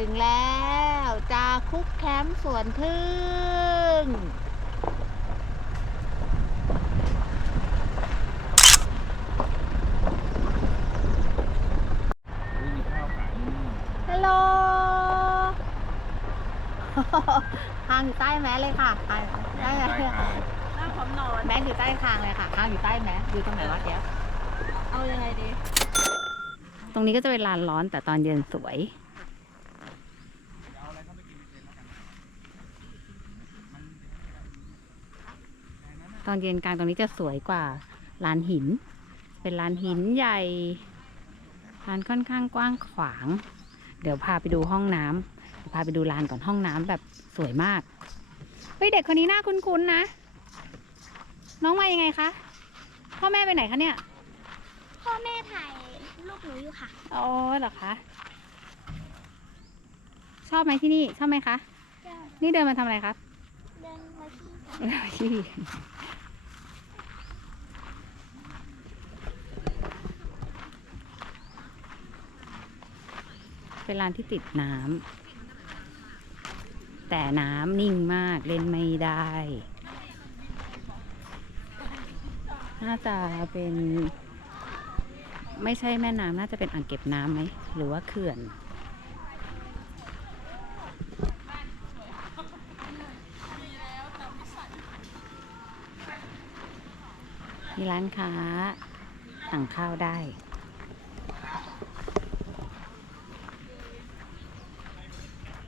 ถึงแล้วจาคุกแคมป์สวนพึ่งมีข้าวขายนี่ฮัลโหล คางอยู่ใต้แมสเลยค่ะคางได้ไหมได้ครับหน้าพร้อมนอน แมสอยู่ใต้คางเลยค่ะคางอยู่ใต้แมสอยู่ตรงไหนวะเดี๋ยว เอายังไงดี ตรงนี้ก็จะเป็นลานร้อนแต่ตอนเย็นสวย ตอนเย็นกลางตรงนี้จะสวยกว่าลานหิน เป็นลานหินใหญ่ลานค่อนข้างกว้างขวาง เดี๋ยวพาไปดูห้องน้ำเดี๋ยวพาไปดูลานก่อนห้องน้ำแบบสวยมากเฮ้ยเด็กคนนี้น่าคุ้นๆนะ น้องมายังไงคะพ่อแม่ไปไหนคะเนี่ย พ่อแม่ถ่ายรูปหนูอยู่ค่ะอ๋อเหรอคะชอบไหมที่นี่ชอบไหมคะ นี่เดินมาทำอะไรครับเดิน เดินมาที่เป็นร้านที่ติดน้ำแต่น้ำนิ่งมากเล่นไม่ได้ น่าจะเป็น ไม่ใช่แม่น้ำน่าจะเป็นอ่างเก็บน้ำไหม หรือว่าเขื่อน มีร้านค้าสั่งข้าวได้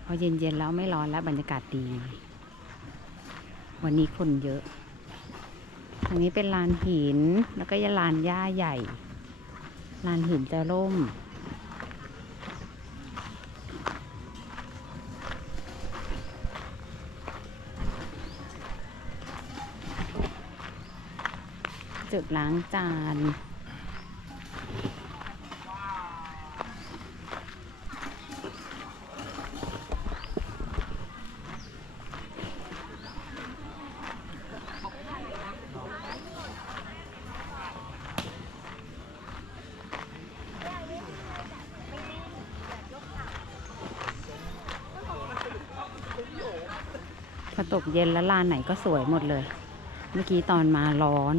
พอเย็นๆแล้วไม่ร้อนแล้วบรรยากาศดี วันนี้คนเยอะทางนี้เป็นลานหินแล้วก็ยลานหญ้าใหญ่ ลานหินจะร่ม จุดล้างจาน พอตกเย็นแล้วลานไหนก็สวยหมดเลย เมื่อกี้ตอนมาร้อน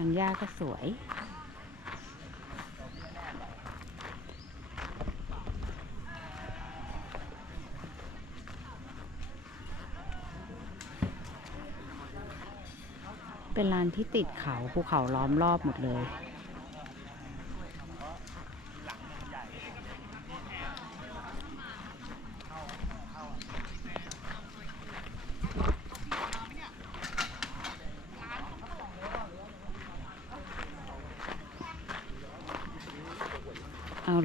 านหญ้าก็สวย เป็นลานที่ติดเขาภูเขาล้อมรอบหมดเลย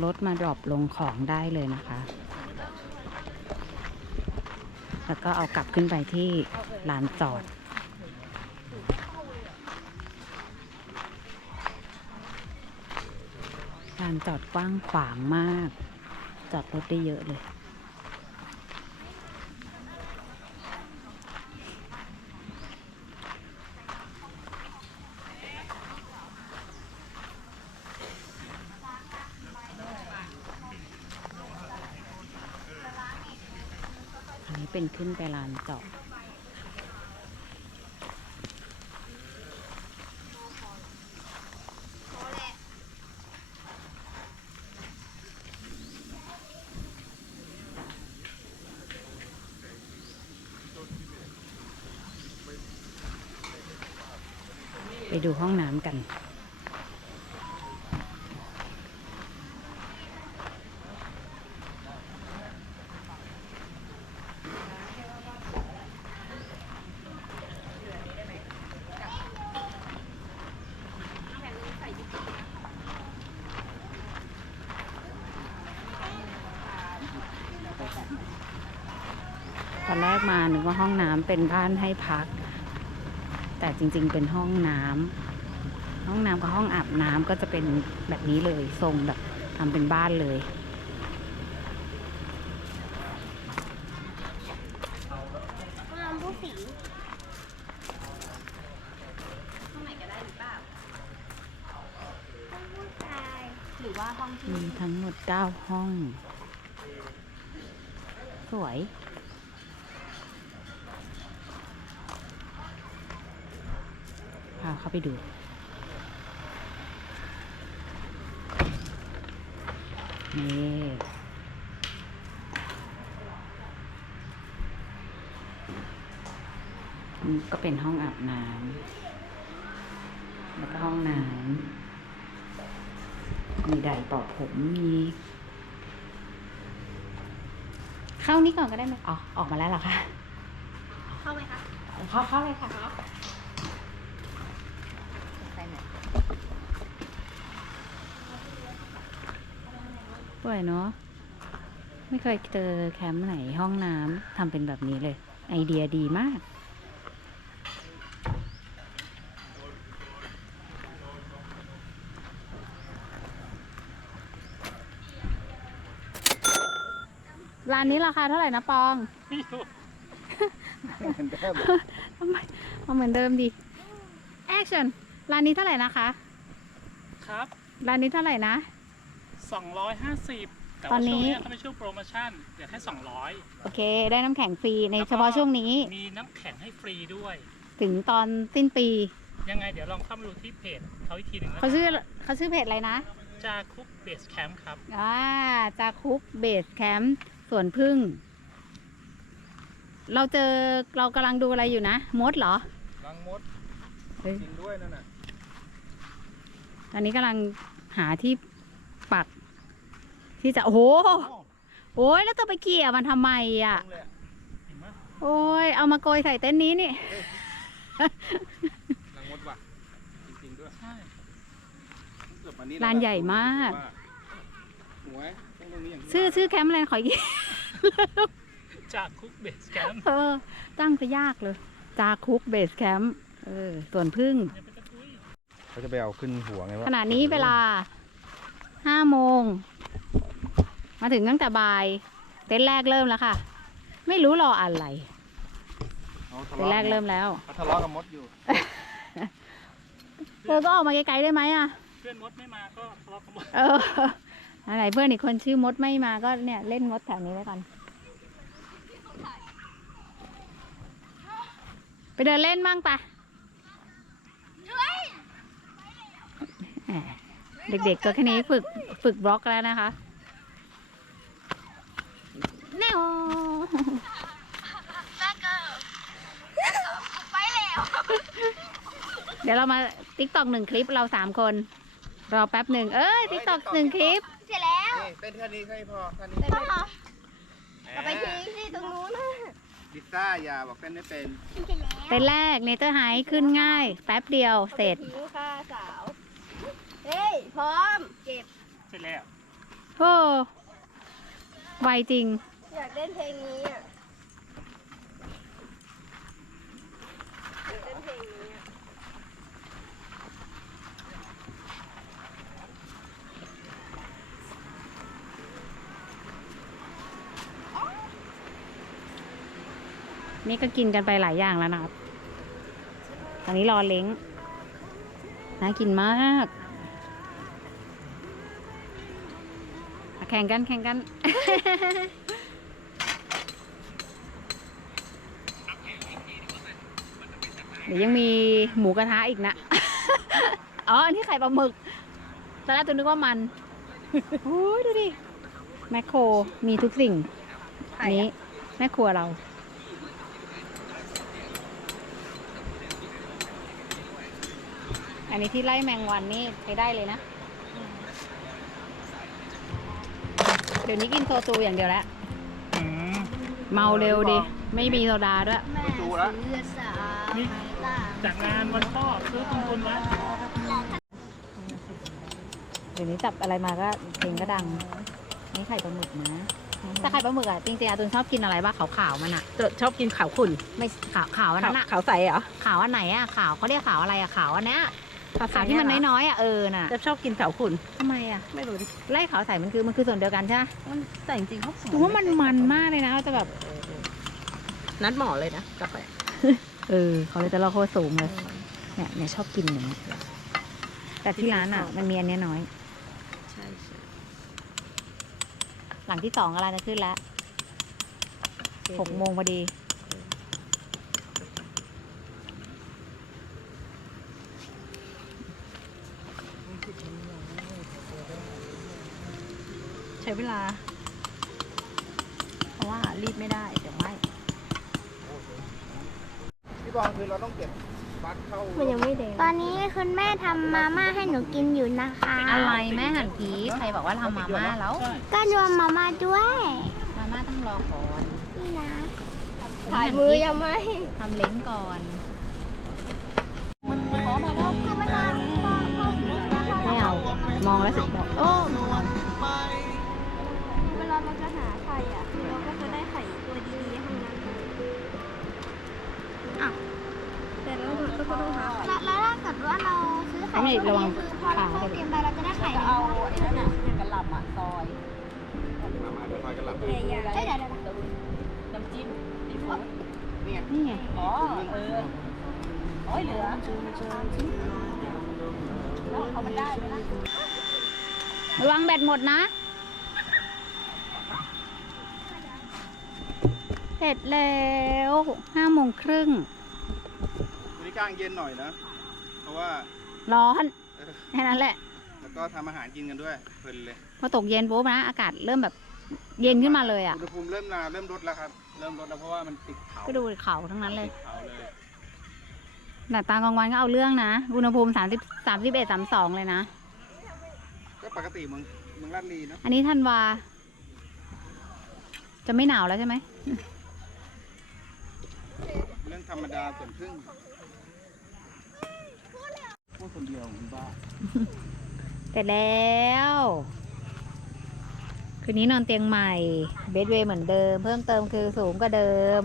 รถมาดรอปลงของได้เลยนะคะ แล้วก็เอากลับขึ้นไปที่ลานจอด ลานจอดกว้างขวางมาก จอดรถได้เยอะเลย อันนี้เป็น ขึ้นไปลานจอดไปดูห้องน้ำกัน ตอนแรกมานึกว่าห้องน้ำเป็นบ้านให้พัก แต่จริง ๆ เป็นห้องน้ำห้องน้ำกับห้องอาบน้ำก็จะเป็นแบบนี้เลยทรงแบบทำเป็นบ้านเลยห้องไหนก็ได้หรือเปล่าห้องผู้ชายหรือว่าห้องที่มีทั้งหมดเก้าห้อง สวย พา เข้าไปดูนี่นี่ก็เป็นห้องอาบน้ำแล้วก็ห้องน้ำมีไดร์เป่าผมมีเข้านี่ก่อนก็ได้ไหมอ๋อ ออกมาแล้วเหรอคะ เข้าไหมคะ เข้าเข้าเลยค่ะ ไปไหน สวยเนาะไม่เคยเจอแคมป์ไหนห้องน้ำทำเป็นแบบนี้เลย ไอเดียดีมากร้านนี้ราคาเท่าไหร่นะปองเหมือนเดิมทำไมเอาเหมือนเดิมดิแอคชั่น ร้านนี้เท่าไหร่นะคะ ครับ ร้านนี้เท่าไหร่นะ 250 แต่ตอว่านนี้ ช่วงเนี้ยเขาไม่ช่วงโปรโมชั่นเดี๋ยวแค่โอเค ได้น้ำแข็งฟรีในแล้วก็เฉพาะช่วงนี้200มีน้ำแข็งให้ฟรีด้วย ถึงตอนสิ้นปี ยังไงเดี๋ยวลองเข้ามาดูที่เพจเขาอีกทีหนึ่งนะเขาชื่อเขาชื่อเพจอะไรนะ จาคุกเบสแคมป์ครับ อ่าจาคุกเบสแคมป์สวนพึ่ง เราเจอเรากำลังดูอะไรอยู่นะ มดเหรอ รังมดเฮ้ย จริงด้วยนั่นน่ะต อนนี้กำลังหาที่ปักที่จะ โอ้โหโอ้ยแล้วจะไปเกี่ยมันทำไมอะเลยอะเห็นไหมโอ้ยเอามาโกยใส่เต็นท์นี้นี่รังมดว่ะ จริงๆด้วยใช่เกือบวันนี้ร้านใหญ่มากหวยต้องตรงนี้อย่างที่ชื่อว่าชื่อแคมป์อะไรขออีกจาคุกเบสแคมป์เออตั้งจะยากเลย จาคุกเบสแคมป์เออสวนพึ่ง เขาจะไปเอาขึ้นหัวไงวะขณะนี้เวลาห้าโมง มาถึงตั้งแต่บ่าย เต็นท์แรกเริ่มแล้วค่ะ ไม่รู้รออะไรเอาทะเต็นท์เลาะแรกเริ่มแล้วเขาทะเลาะกับมดอยู่เธอก็ออกมาไกลๆได้ไหมอะเพื่อนมดไม่มาก็ทะเลาะกันหมดเอออะไรเพื่อนอีกคนชื่อมดไม่มาก็เนี่ยเล่นมดแถวนี้ไว้ก่อน ไปเดินเล่นมั่งปะแหม เด็กๆตัวแค่นี้ฝึกฝึกบล็อกแล้วนะคะแนวไปแล้วเดี๋ยวเรามาติ๊กตอกหนึ่งคลิปเราสามคน รอแป๊บหนึ่งเอ้ยติ๊กตอกหนึ่งคลิป เสร็จแล้วนี่เต้นแค่นี้แค่นี้พอแค่นี้ต้องเหรอเราไปทิ้งที่ตรงนู้นนะลิซ่าอย่าบอกเต้นไม่เป็นเสร็จแล้วเต้นแรกเนเจอร์ไฮขึ้นง่าย แป๊บเดียวเสร็จทิ้งค่ะสาว เฮ้ย พร้อม เก็บ เสร็จแล้วโอ้ไวจริง อยากเล่นเพลงนี้อะอยากเล่นเพลงนี้อะนี่ก็กินกันไปหลายอย่างแล้วนะครับ ตอนนี้รอเล้งน่ากินมาก แข่งกันแข่งกันเดี๋ยวยังมีหมูกระทะอีกนะ อ๋อ อันนี้ไข่ปลาหมึก ตอนแรกตัวนึกว่ามันโอ้ยดูดิ แมคโครมีทุกสิ่งอันนี้แม่ครัวเรา อันนี้ที่ไล่แมงวันนี่ใช้ได้เลยนะ เดี๋ยวนี้กินโซจูอย่างเดียวแล้วอืม เมาเร็วดิ ไม่มีโซดาด้วย แม่ดูแล้วเลือดสาวนี่ล่าจากงานวันพ่อซื้อตุนตุนไว้เดี๋ยวนี้จับอะไรมาก็เพลงก็ดัง นี่ไข่ปลาหมึกนะแต่ไข่ปลาหมึกอะจริงๆอาตุนชอบกินอะไรบ้างขาวๆมันอะ ชอบกินขาวขุ่นไม่ขาวขาวอันนั้นอะขาวใสเหรอ ขาวอันไหนอะขาวเขาเรียกขาวอะไรอะขาวอันเนี้ย ขาวที่มันน้อยๆอะเออน่ะจะชอบกินขาวขุ่นทำไมอะไม่รู้ดิไล่ขาวใสมันคือมันคือส่วนเดียวกันใช่ไหมมันแต่จริงๆเขาดูว่ามันมันมากเลยนะจะแบบนัดหมอเลยนะกลับไปเออคอเลสเตอรอลโคตรสูงเลยเนี่ยเนี่ยชอบกินอย่างเงี้ยแต่ที่ร้านอะ มันมีอันเนี้ยน้อยใช่ใช่หลังที่สองอะไรจะขึ้นแล้วหกโมงพอดี ใช้เวลา เพราะว่ารีบไม่ได้ เดี๋ยวไม่พี่บอลคือเราต้องเก็บบัตรเข้ามันยังไม่แดงตอนนี้คุณแม่ทำมาม่าให้หนูกินอยู่นะคะ อะไรแม่หั่นผีใครบอกว่าทำมาม่าแล้ว ก็รวมมาม่าด้วย มาม่าต้องรอก่อนนี่นะถ่ายมือยังไม่ทำเล้งก่อนขอมาแล้วคือเวลาพอพอถึงเวลาพอไม่เอามองแล้วสึกบอกโอ้ เราซื้อไข่ไม่ระวังคือพอเราเขาเตรียมไปเราจะได้ไข่จะเอาไอ้นั่นอะอย่างกระหล่ำอะซอยมามาเดี๋ยวคอยกันหลับแต่อย่าเอ้ยเดี๋ยวเดี๋ยวน้ำจิ้มซีฟู้ดนี่ไงอ๋อเออโอ้ยเหลือแล้วเอามันได้ไหมล่ะระวังแบตหมดนะเสร็จแล้วห้าโมงครึ่งวันนี้กลางเย็นหน่อยนะ เพราะว่า ร้อนเออแค่นั้นแหละ แล้วก็ทำอาหารกินกันด้วยเพลินเลยพอตกเย็นปุ๊บนะอากาศเริ่มแบบเย็นขึ้นมาเลยอะ อุณหภูมิเริ่มมาเริ่มลดแล้วครับ เริ่มลดแล้วเพราะว่ามันติดเขาก็ดูเขาทั้งนั้นเลยติดเขาเลย แต่ตอนกลางวันก็เอาเรื่องนะ อุณหภูมิสามสิบสามสิบเอ็ดสามสองเลยนะ ก็ปกติเมึงเมึงลาดลีเนอะอันนี้ธันวา จะไม่หนาวแล้วใช่ไหม เรื่องธรรมดาส่วนครึ่งพู ดคนเดียวคุณบ้าเสร็จแล้ว คืนนี้นอนเตียงใหม่ เบดเวย์เหมือนเดิม เพิ่มเติมคือสูงกว่าเดิม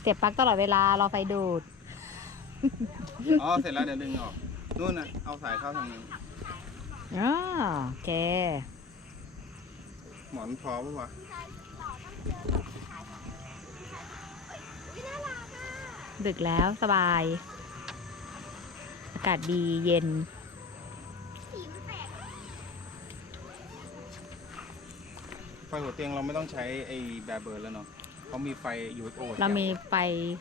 เสียบปลั๊กตลอดเวลารอไฟดูด อ๋อ เสร็จแล้วเดี๋ยวดึงออก นู่นน่ะ เอาสายเข้าทางนี้ อ๋อโอเค หมอนพอปะวะดึกแล้วสบายอากาศดีเย็น ไฟหัวเตียงเราไม่ต้องใช้ไอ้แบบเบิร์นแล้วเนาะเขามีไฟ UFO เรามีไฟ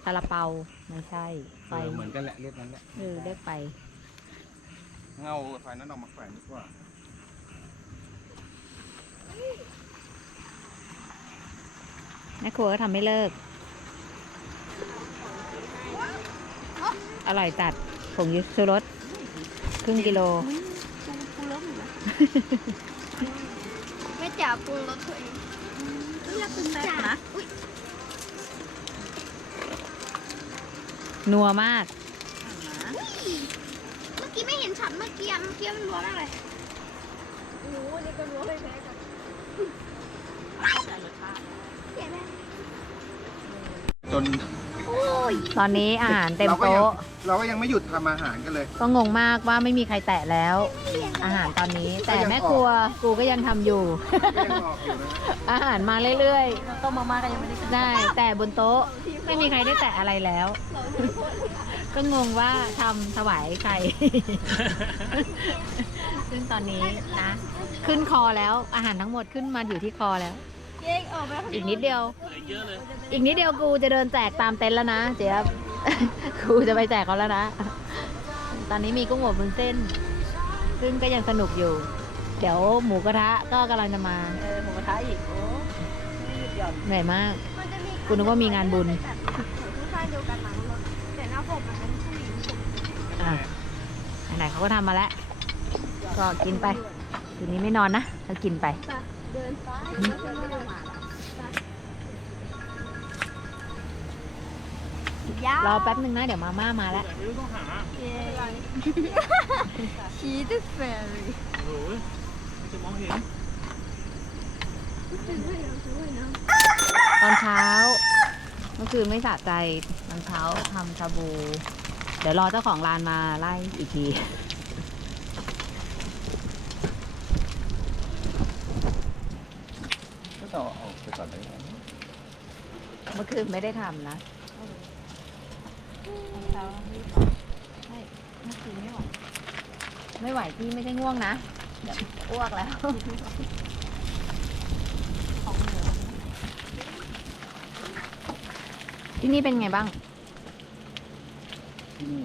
ซาลาเปาไม่ใช่ไฟไฟเหมือนกันแหละเรียกนั้นแหละเออเรียกไฟเงาไฟนั้นออกมาแขวนดีกว่าแม่ครัวก็ทำไม่เลิก อร่อยจัด ผงยูสุรสครึ่งกิโลปรุงปรุงรสหมดนะไม่จ๋าปรุงรสตัวเองเรียกคุณแซ่บนะนัวมาก เมื่อกี้ไม่เห็นฉันเมื่อกี้อะเมื่อกี้มันรัวมากเลยโอ้โหนี่ก็รู้ไม่แพ้กันแต่รสชาติเสียไหมจน ตอนนี้อาหารเต็มเราก็ยังโต๊ะ เราก็ยังไม่หยุดทำอาหารกันเลย ก็งงมากว่าไม่มีใครแตะแล้ว อาหารตอนนี้ แต่แม่ครัวกูก็ยังทำอยู่ ก็ยังออกอยู่นะอาหารมาเรื่อยต้มมาม่าก็ยังไม่ได้กินๆ ได้ แต่บนโต๊ะไม่มีใครได้แตะอะไรแล้ว ก็งงว่าทำถวายใคร ซึ่งตอนนี้นะ ขึ้นคอแล้วอาหารทั้งหมดขึ้นมาอยู่ที่คอแล้ว เย้ออกไปอีกนิดเดียว เหลือเยอะเลยอีกนิดเดียวกูจะเดินแจกตามเต็นท์แล้วนะเจี๊ยบ กูจะไปแจกเขาแล้วนะ ตอนนี้มีกุ้งอบวุ้นเส้น ซึ่งก็ยังสนุกอยู่ เดี๋ยวหมูกระทะก็กำลังจะมา เออหมูกระทะอีกโอ้ไม่หยุดหย่อนเหนื่อยมาก มันจะมีกูนึกว่ามีงานบุญ แบบผู้ชายเดียวกันหลังรถแต่หน้าผมมันเป็นผู้หญิงอะไหนๆเขาก็ทำมาแล้ว ก็กินไปคืนนี้ไม่นอนนะก็กินไป เดินซ้ายอืมเดินไม่ลงมารอแป๊บนึงนะ เดี๋ยวมาม่ามาแล้วแต่ไม่รู้ต้องหาเย้ชีสแฟรี่โอ้ยมันจะมองเห็น ตอนเช้า เมื่อคืนไม่สะใจ ตอนเช้าทำชาบู เดี๋ยวรอเจ้าของร้านมาไล่อีกที ก็ต้องเอาไปก่อนเลย เมื่อคืนไม่ได้ทำนะเช้าไม่เมื่อคืนไม่ไหวไม่ไหวพี่ไม่ได้ง่วงนะเดี๋ยวอ้วกแล้ว ของเหนือที่นี่เป็นไงบ้าง ที่นี่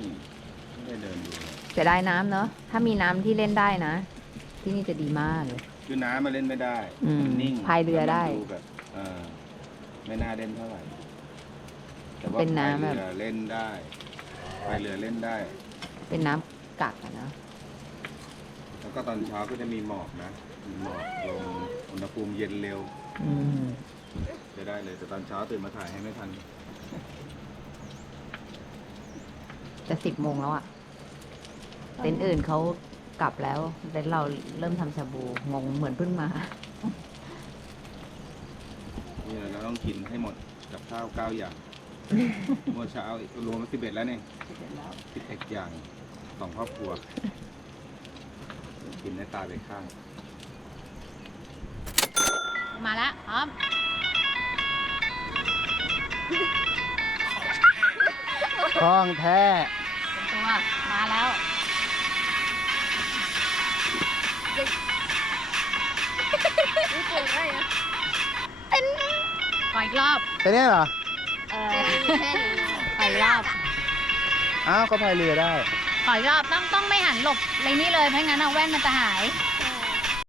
ไม่ได้เดินดูเลยเสียดายน้ำเนอะถ้ามีน้ำที่เล่นได้นะ ที่นี่จะดีมากเลย คือน้ำมาเล่นไม่ได้อืมมันนิ่งพายเรือได้ แล้วมันแบบเออ ไม่น่าเล่นเท่าไหร่ แต่ว่าเป็นน้ำพายแบบเรือเล่นได้พายเรือเล่นได้ เป็นน้ำกักอะนะแล้วก็ตอนเช้าก็จะมีหมอกนะมีหมอกลงอุณหภูมิเย็นเร็วอืมจะได้เลย แต่ตอนเช้าตื่นมาถ่ายให้ไม่ทัน จะสิบโมงแล้วอะเต็นท์อื่นเขากลับแล้วเต็นท์เราเริ่มทำชาบูงงเหมือนเพิ่งมา นี่เรา ต้องกินให้หมดกับข้าวเก้าอย่างเมื่อเช้าอีกรวมสิบเอ็ดแล้วเนี่ยสิบเอ็ดอย่างสองครอบครัว กินได้ตายไปข้าง มาแล้วพร้อมคล้องแท้เป็นตัว มาแล้วนี่เก่งได้นะ ขออีกรอบเป็นเนี่ยเหรอ เออแค่นี้ขออีกรอบ อ้าว ก็พายเรือได้ ขออีกรอบต้องต้องไม่หันหลบเลยนี่เลย เพราะงั้นเอาแว่นมันจะหายอ